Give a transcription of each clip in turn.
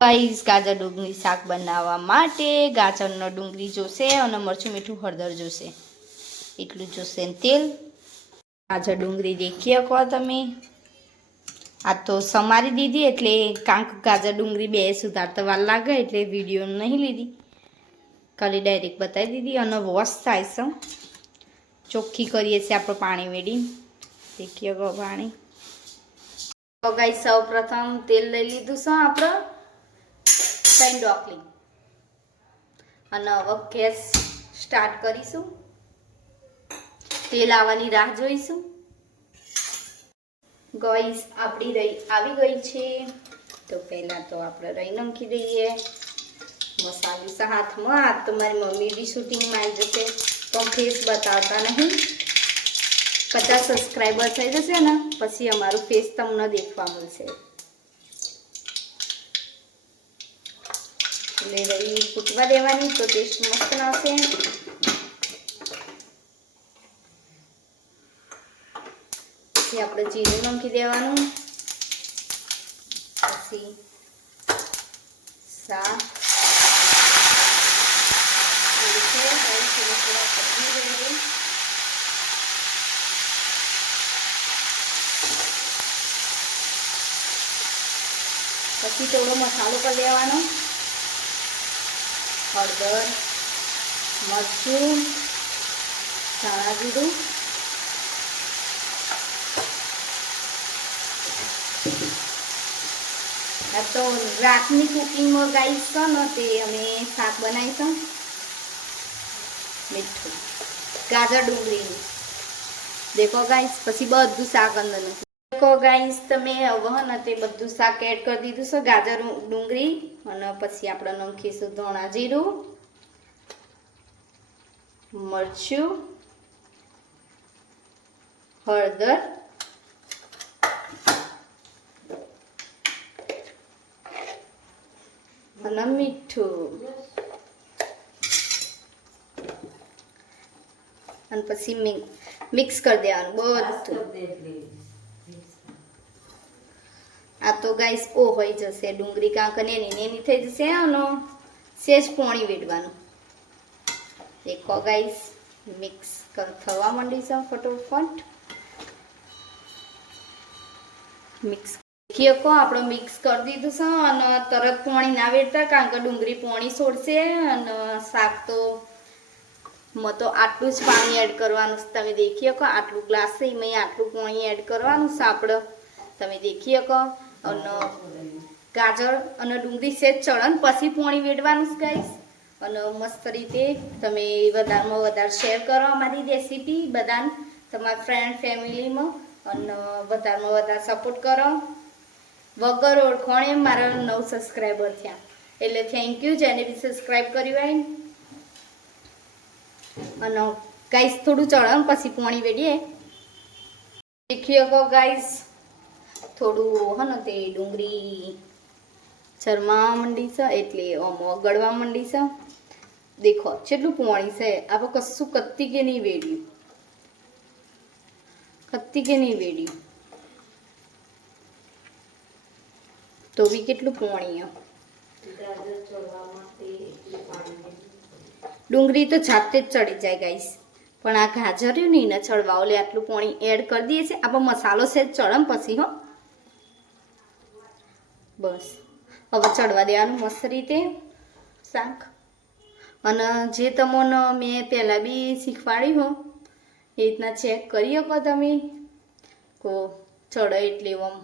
Guys ગાજર ડુંગળી શાક બનાવવા માટે ગાજરનો ડુંગળી જોશે અને મરચું મીઠું હળદર જોશે, એટલું જોશે. તેલ, ગાજર ડુંગળી દેખી શકો તમે. આ તો સમારી દીધી એટલે કાંક ગાજર ડુંગળી બે સુધારતા વાર લાગે એટલે વિડીયો નહીં લીધી, ખાલી ડાયરેક્ટ બતાવી દીધી. અને વોશ થાય છે, ચોખ્ખી કરીએ છીએ આપણે પાણી મેળી. દેખીએ શકો પાણી. તો ગાઈસ સૌ પ્રથમ તેલ લઈ લીધું છે આપણે ડોકલી, અને હવે ગેસ સ્ટાર્ટ કરીશું. તેલ આવવાની રાહ જોઈશું. ગાઈસ આપણી રઈ આવી ગઈ છે. તો પહેલા તો આપણે રઈ નાખી દઈએ. મસાલો છે હાથમાં. આ તો મારી મમ્મી બી શૂટિંગમાં આવી જશે, પણ ફેસ બતાવતા નહીં. 50 સબસ્ક્રાઈબર થઈ જશે ને પછી અમારું ફેસ તમને દેખવા મળશે. એટલે રઈ ફૂટવા દેવાની તો ટેસ્ટ મસ્ત આવશે. પછી આપણે જીરું નાખી દેવાનું. પછી શાક પછી થોડો મસાલો કરી દેવાનો. હળદર, મરચું, ધાણા જીરું, આ તો રાતની કુકિંગમાં ગાઈસ છે ને તે અમે શાક બનાવીશું. મીઠું, ગાજર ડુંગળીનું દેખો ગાઈસ. પછી બધું શાક અંદરનું દેખો ગાઈસ. તમે હવે ને તે બધું શાક એડ કરી દીધું છે, ગાજર ડુંગળી. અને પછી આપણે નાખીશું ધાણા જીરું, મરચું, હળદર, અને મીઠું. અને પછી મિક્સ કરી દેવાનું બધું. આ તો ગાઈસ ઓ હોઈ જશે ડુંગળી, કાંક નેની થઈ જશે. અને સેજ પાણી વેડવાનું. દેખો ગાઈસ મિક્સ થવા માંડી છે ફટોફટ. મિક્સ દેખીએ કો આપણે મિક્સ કરી દીધું છે. અને તરત પાણી ના વેડતા, કારણ કે ડુંગળી પાણી છોડશે. અને શાક તો તો આટલું જ પાણી એડ કરવાનું. તમે દેખી શકો આટલું ગ્લાસ છે એમાં આટલું પાણી એડ કરવાનું છે આપણે. તમે દેખી શકો. અને ગાજર અને ડુંગળી સેજ ચડન પછી પાણી વેડવાનું છે ગાઈસ. અને મસ્ત રીતે તમે વધારેમાં વધારે શેર કરો અમારી રેસીપી બધાને, તમારા ફ્રેન્ડ ફેમિલીમાં. અને વધારેમાં વધારે સપોર્ટ કરો. વગર ઓળખોણે મારા 9 સબસ્ક્રાઈબર થયા, એટલે થેન્ક યુ જેને બી સબસ્ક્રાઈબ કર્યું હોય. અને ગાઈસ થોડું ચડન પછી પાણી વેડીએ. દેખી શકો ગાઈસ થોડું ને તે ડુંગળી ચરમા મંડી છે એટલે ગળવા મંડી છે. દેખો કેટલું પાણી છે. આપણે કશું કત્તી કે નહીં વેડ્યું, કત્તી કે નહીં વેડ્યું તો બી કેટલું પાણી. ડુંગળી તો જાતે જ ચડી જાય ગાઈસ, પણ આ ગાજર રહ્યું નહીં ને ચડવા એટલે આટલું પાણી એડ કરી દઈએ છીએ. આપણે મસાલો છે ચડમ પછી હો. બસ હવે ચડવા દેવાનું મસ્ત રીતે શાક. અને જે તમને મેં પહેલાં બી શીખવાડ્યું હો એ રીતના ચેક કરી શકો તમે. કો ચડે એટલે આમ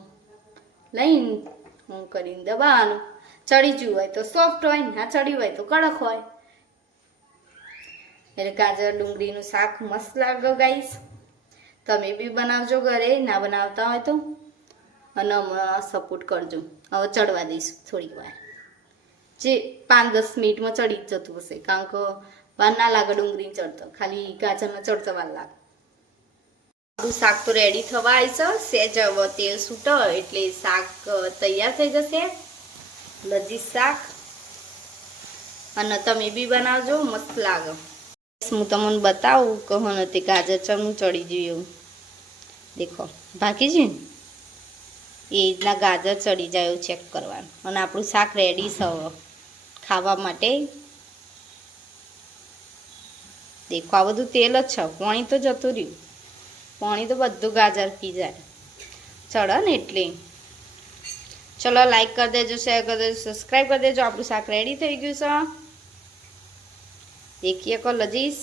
લઈને હું કરીને દબાવવાનું. ચડી ગયું હોય તો સોફ્ટ હોય, ના ચડ્યું હોય તો કડક હોય. એટલે ગાજર ડુંગળીનું શાક મસ્ત લાગે ગાઈસ. તમે બી બનાવજો ઘરે, ના બનાવતા હોય તો. અને હમણાં સપોર્ટ કરજો. હવે ચડવા દઈશું થોડીક વાર, જે 5-10 મિનિટમાં ચડી જ જતું હશે, કારણ કે વાર ના લાગે ડુંગળી ચડતો, ખાલી ગાજરમાં ચડતો વાર લાગે. આપણું શાક તો રેડી થવા આવી છે. સેજ હવે તેલ છૂટો એટલે શાક તૈયાર થઈ જશે. લજીજ શાક. અને તમે બી બનાવજો, મસ્ત લાગે. હું તમને બતાવું કહો ને તે ગાજર ચમનું ચડી ગયું એવું. દેખો ભાગી છે ને એ રીતના ગાજર ચડી જાય એવું ચેક કરવાનું. અને આપણું શાક રેડી છે હવે ખાવા માટે. દેખો આ બધું તેલ જ છે, પાણી તો જતું રહ્યું. પાણી તો બધું ગાજર પી જાય ચડે ને એટલે. ચલો લાઈક કરી દેજો, શેર કરી દેજો, સબસ્ક્રાઈબ કરી દેજો. આપણું શાક રેડી થઈ ગયું છે. દેખીએ કો લજીશ.